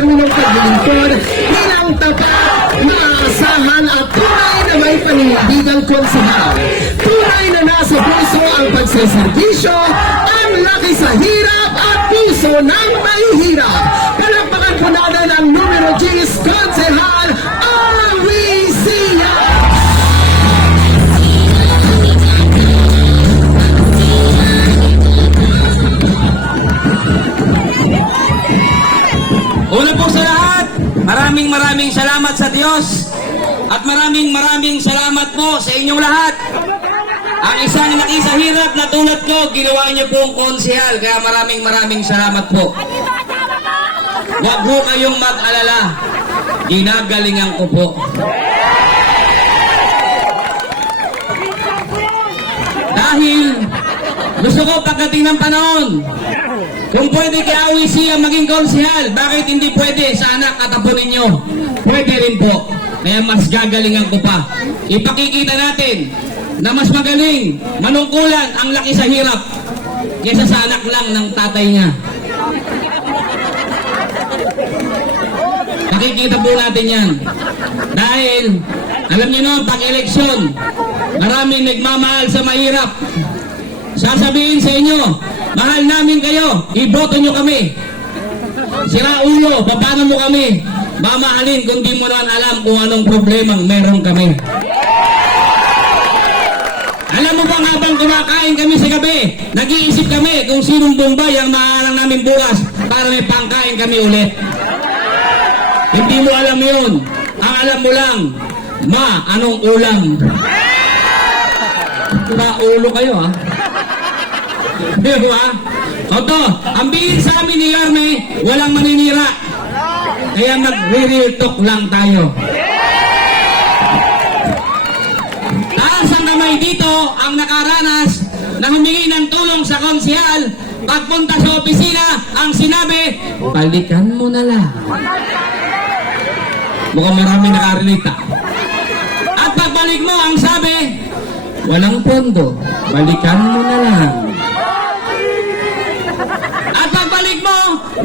ikalawang terminong paglilingkod bilang tapat, maaasahan at tunay na may paninindigang konsehal. Tunay na nasa puso ang pagseservisyo, ang laki sa hirap at puso ng Diyos at maraming maraming salamat po sa inyong lahat. Ang isang nakisahirap na tulad ko, ginawa niyo pong konsehal, kaya maraming maraming salamat po. Huwag po kayong mag-alala, ginagalingan ko po. Dahil gusto ko pagdating ng panahon, kung pwede kay AWC ang maging konsehal, bakit hindi pwede sa anak at apo ninyo? Pwede rin po. Kaya mas gagalingan ko pa. Ipakikita natin na mas magaling, manungkulan ang laki sa hirap kaysa sa anak lang ng tatay niya. Nakikita po natin yan. Dahil, alam niyo no, pag eleksyon, maraming nagmamahal sa mahirap. Sasabihin sa inyo, mahal namin kayo, iboto nyo kami. Sira ulo, paano mo kami? Mamahalin kung di mo na alam kung anong problemang meron kami. Alam mo bang habang kumakain kami sa gabi, nag-iisip kami kung sinong bombay ang maharang namin bukas para may pangkain kami ulit. Hindi mo alam yun. Ang alam mo lang, ma, anong ulam? Ba, ulo kayo ha? Di ba? Oto, ang bilin sa amin ni Yarme, walang maninira. Kaya nag-real talk lang tayo. Taas ang kamay dito ang nakaranas na humingi ng tulong sa konsihal. Pagpunta sa opisina, ang sinabi, balikan mo na lang. Mukhang marami nakarelate. At pagbalik mo, ang sabi, walang pondo, balikan mo na lang.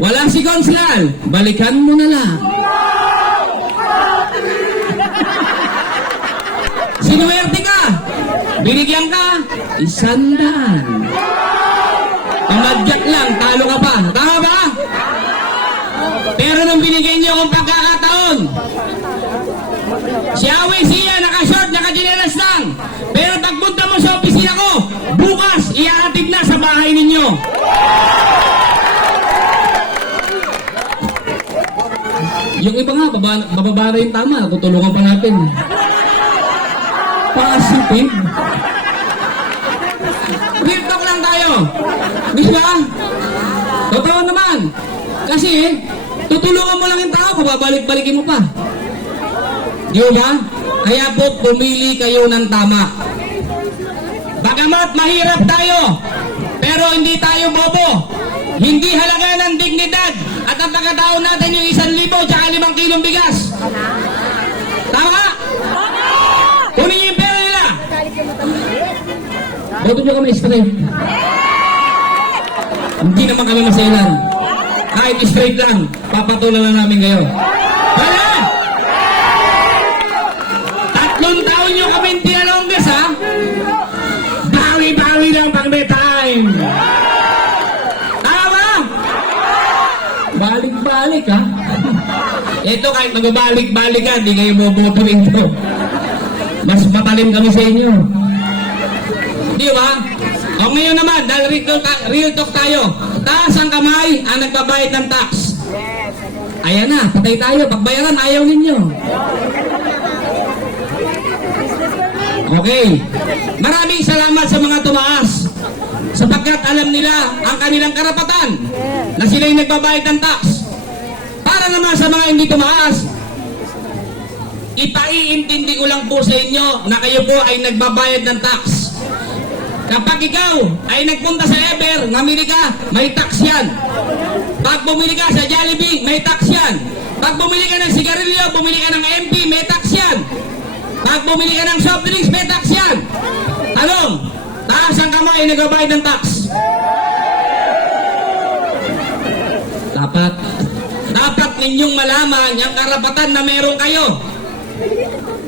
Walang si Conslal, balikan mo na lang. Sinuwerte ka, binigyan ka, isandaan. Pamadyak lang, talo ka pa. Tama ba? Pero nung binigyan niyo akong pagkakataon, si Awe siya, naka-short, naka-generals lang. Pero pagpunta Yung iba nga, baba, bababa na yung tama. Tutulungan pa natin. Pasipin. Real talk lang tayo. Gusto ba? Totoo naman. Kasi, tutulungan mo lang yung tao, babalik-balikin mo pa. Di ba? Kaya po, pumili kayo ng tama. Bagamat mahirap tayo, pero hindi tayo bobo. Hindi halaga ng dignidad at ang pagkataon natin yung isang libo tsaka limang kilong bigas. Tama ka? Kunin niyo yung pera nila. Boto niyo kami straight. Hindi naman kami masailan. Kahit straight lang, papatulan lang namin kayo. Ito kahit magbabalik-balik ka, hindi kayo boboto rito. Mas matalim kami sa inyo. Di ba? O ngayon naman, dahil real talk, real talk tayo, taas ang kamay ang nagbabayad ng tax. Ayan na, patay tayo. Pagbayaran, ayaw ninyo. Okay. Maraming salamat sa mga tumaas. Sapagkat alam nila ang kanilang karapatan na sila'y nagbabayad ng tax. Para naman sa mga hindi tumaas, ipaiintindi ko lang po sa inyo na kayo po ay nagbabayad ng tax. Kapag ikaw ay nagpunta sa Ever, namili ka, may tax yan. Pag bumili ka sa Jollibee, may tax yan. Pag bumili ka ng sigarilyo, bumili ka ng MP, may tax yan. Pag bumili ka ng soft drinks, may tax yan. Tanong, taas ang kamay nagbabayad ng tax. dapat. Dapat ninyong malaman yung karapatan na meron kayo.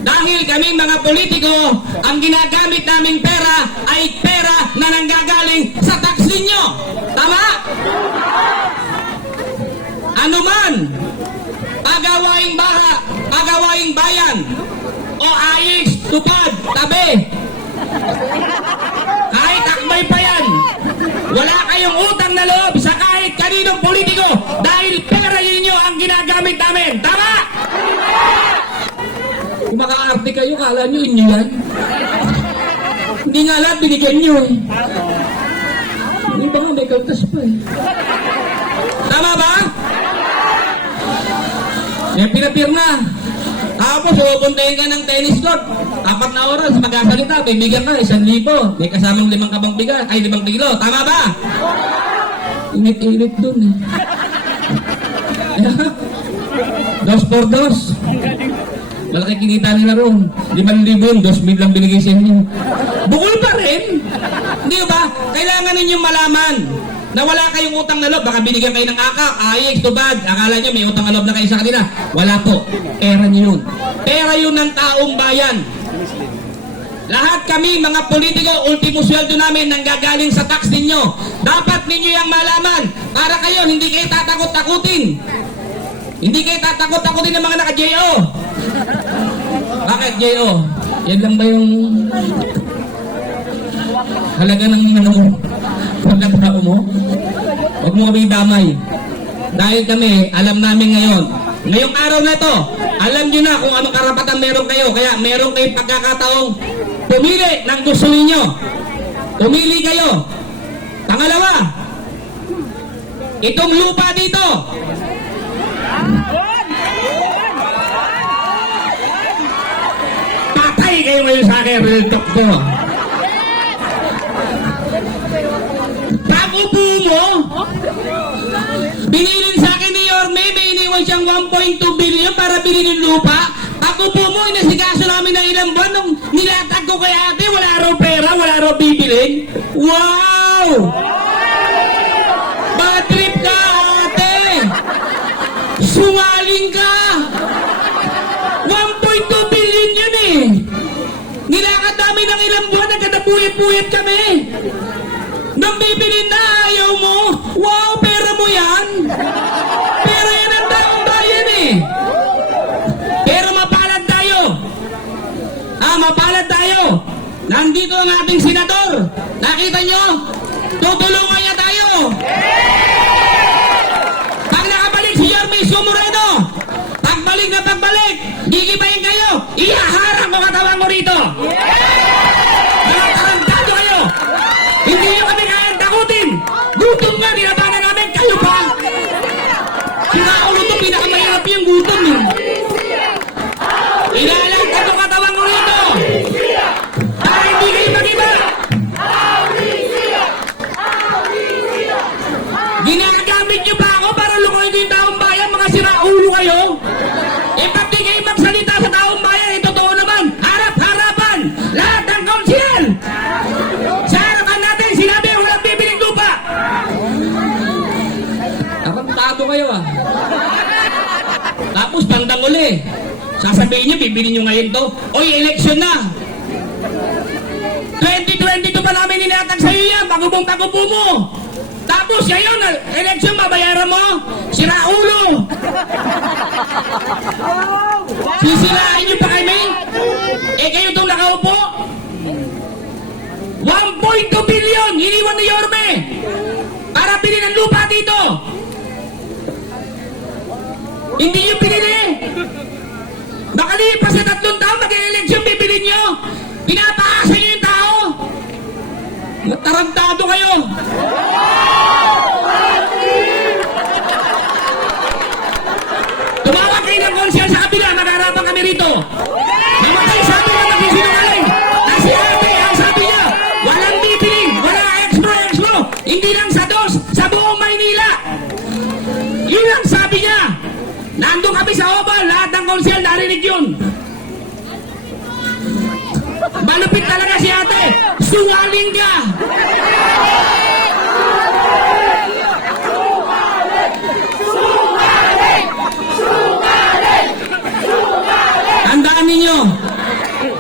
Dahil kami mga politiko, ang ginagamit naming pera ay pera na nanggagaling sa tax ninyo. Tama? Ano man, agawaing bara, agawaing bayan, o ayos, tupad, tabi. Kahit akbay pa yan, wala kayong utang na loob sa kahit kaninong politiko dahil pera ninyo ang ginagamit namin. Tama? Kung makaarte kayo, kala nyo inyo yan. Hindi nga lahat binigyan nyo eh. Hindi ba nga may kaltas pa eh. Tama ba? Yan pinapirma. Tapos pupuntahin ka ng tennis court. Apat na oras, magkasalita, bibigyan ka, isang libo. May kasamang limang kabang bigas, ay limang kilo. Tama ba? Init-init dun eh. dos por dos. Malaki kinita nila ron. Limang libo dos mil lang binigay sa inyo. Bukol pa rin. Hindi ba? Kailangan ninyong malaman na wala kayong utang na loob. Baka binigyan kayo ng akak, ayek, tubad. Akala nyo may utang na loob na kayo sa kanila. Wala po. Pera nyo yun. Pera yun ng taong bayan. Lahat kami, mga politiko, ultimo sweldo namin nanggagaling sa tax ninyo. Dapat ninyo yung malaman para kayo hindi kayo tatakot-takutin. Hindi kayo tatakot-takutin ng mga naka-JO. Bakit JO? Yan lang ba yung halaga ng ano mo? Pagkatao mo? Huwag mo kami damay. Dahil kami, alam namin ngayon, ngayong araw na to, alam nyo na kung anong karapatan meron kayo. Kaya meron kayong pagkakataong pumili ng gusto ninyo. Pumili kayo. Pangalawa, itong lupa dito, patay kayo ngayon sa akin, real talk ko. Pag upo mo, binilin sa akin ni Yorme, may iniwan siyang 1.2 billion para bilhin ng lupa. Pag upo mo, inasikaso namin ng ilang buwan ko kay ate, wala raw pera, wala raw bibilin. Wow! Bad trip ka, ate! Sungaling ka! 1.2 billion yun eh! Nilakad namin ng ilang buwan, nagkatapuyat-puyat kami! Nang bibili na ayaw mo, wow, pera mo yan! Tayo! Nandito ang ating senador! Nakita nyo? Tutulungan niya tayo! Pag nakabalik si Yorme Sumureno, pagbalik na pagbalik, gigibayin kayo, iyaharang ko katawan mo rito! Mga tarantado kayo! Hindi nyo kami kayang takutin! Gutom nga, nilabanan namin, kayo pa! Kinaulo to, pinakamahirap yung gutom eh! Ilalagtan uli, sasabihin nyo, bibili nyo ngayon to, oy, eleksyon na! 2022 pa namin inatag sa iyo yan, bagubong tagupo mo! Tapos ngayon, eleksyon mabayaran mo, sira ulo! Sisirain nyo pa kami? Eh kayo itong nakaupo? 1.2 billion iniwan ni Yorme para bilhin ng lupa dito. Hindi nyo pinili. Makalipas sa tatlong taon, mag-eleksyon, bibili nyo. Pinapaasa nyo yung tao. Matarantado kayo. Tumawag kayo ng konsyal sa kabila, mag-arapan kami rito. Namatay sabi konsyal, narinig yun. Malupit talaga si ate. Sungaling ka! Tandaan ninyo,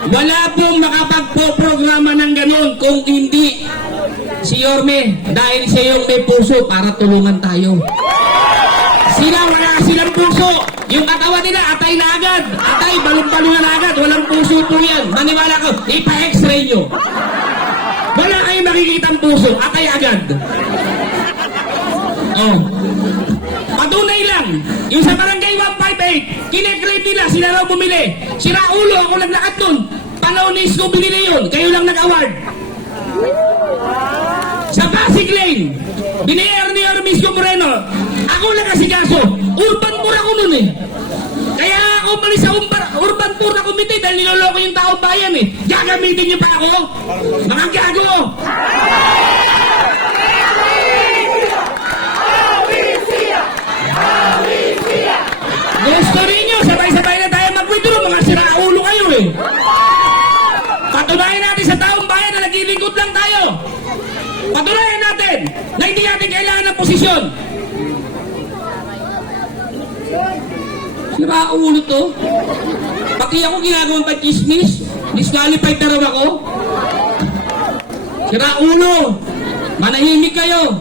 wala pong makapagpo-programa ng ganun kung hindi si Yorme dahil siya yung may puso para tulungan tayo. Sila wala silang puso. Yung katawan nila, atay na agad. Atay, balong-balong na agad. Walang puso po yan. Maniwala ko, ipa-x-ray nyo. Wala kayong makikita puso. Atay agad. Oh. Patunay lang. Yung sa barangay 158, kiniklaim nila, sila raw bumili. Sira ulo, ako naglakat nun. Panonis ko binili yun. Kayo lang nag-award. Sa Pasig Lane, binayar ni Armisco Moreno. Ako lang kasi kaso, urban poor ako nun eh. Kaya ako umalis sa urban, urban poor na committee dahil niloloko yung taong bayan eh. Gagamitin niyo pa ako? Mga gago! ang ulo to? Pati ako ginagawang pag-chismis? Disqualified na raw ako? Sira ulo! Manahimik kayo!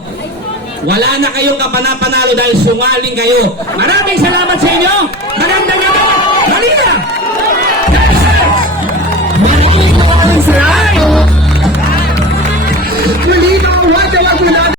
Wala na kayong kapanapanalo dahil sungaling kayo. Maraming salamat sa inyo! Magandang gabi! Halina! Malino ang sirang! Malino ang wadalag